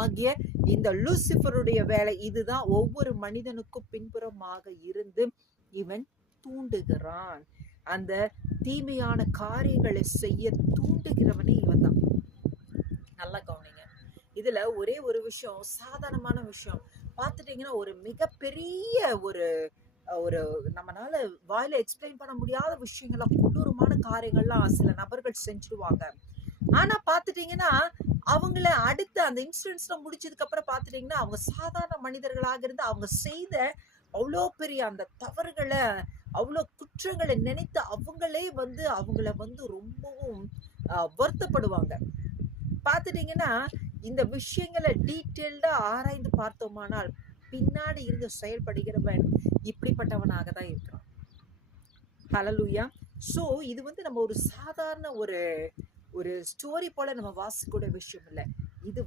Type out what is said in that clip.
ஆகிய இந்த லூசிஃபருடைய வேலை இதுதான். ஒவ்வொரு மனிதனுக்கும் பின்புறமாக இருந்து இவன் தூண்டுகிறான். அந்த தீமையான காரியங்களை செய்ய தூண்டுகிறவனே இவன் தான். நல்லா கவனிங்க. இதுல ஒரே ஒரு விஷயம், சாதாரணமான விஷயம் பார்த்துட்டீங்கன்னா, ஒரு மிகப்பெரிய ஒரு ஒரு நம்மளால வாயில எக்ஸ்பிளைன் பண்ண முடியாத விஷயங்கள, கொடூரமான காரியங்கள்லாம் சில நபர்கள் செஞ்சுடுவாங்க. ஆனா பாத்துட்டீங்கன்னா, அவங்கள அடுத்த அந்த இன்சிடென்ட்ஸ்ல முடிச்சதுக்கு அப்புறம் பாத்துட்டீங்கன்னா, அவங்க சாதாரண மனிதர்களாக இருந்து அவங்க செய்த அவ்வளோ பெரிய அந்த தவறுகளை, அவ்வளோ குற்றங்களை நினைத்து அவங்களே அவங்கள ரொம்பவும் வருத்தப்படுவாங்க. பாத்துட்டீங்கன்னா, இந்த விஷயங்களை டீட்டெயில்டா ஆராய்ந்து பார்த்தோமானால், பின்னாடி இருந்து செயல்படுகிறவன் இப்படிப்பட்டவனாக தான் இருக்கிறான். ஹல்லேலூயா. சோ இது நம்ம ஒரு சாதாரண ஒரு ஸ்டோரி போல நம்ம வாசிக்கூட விஷயம் இல்லை. இது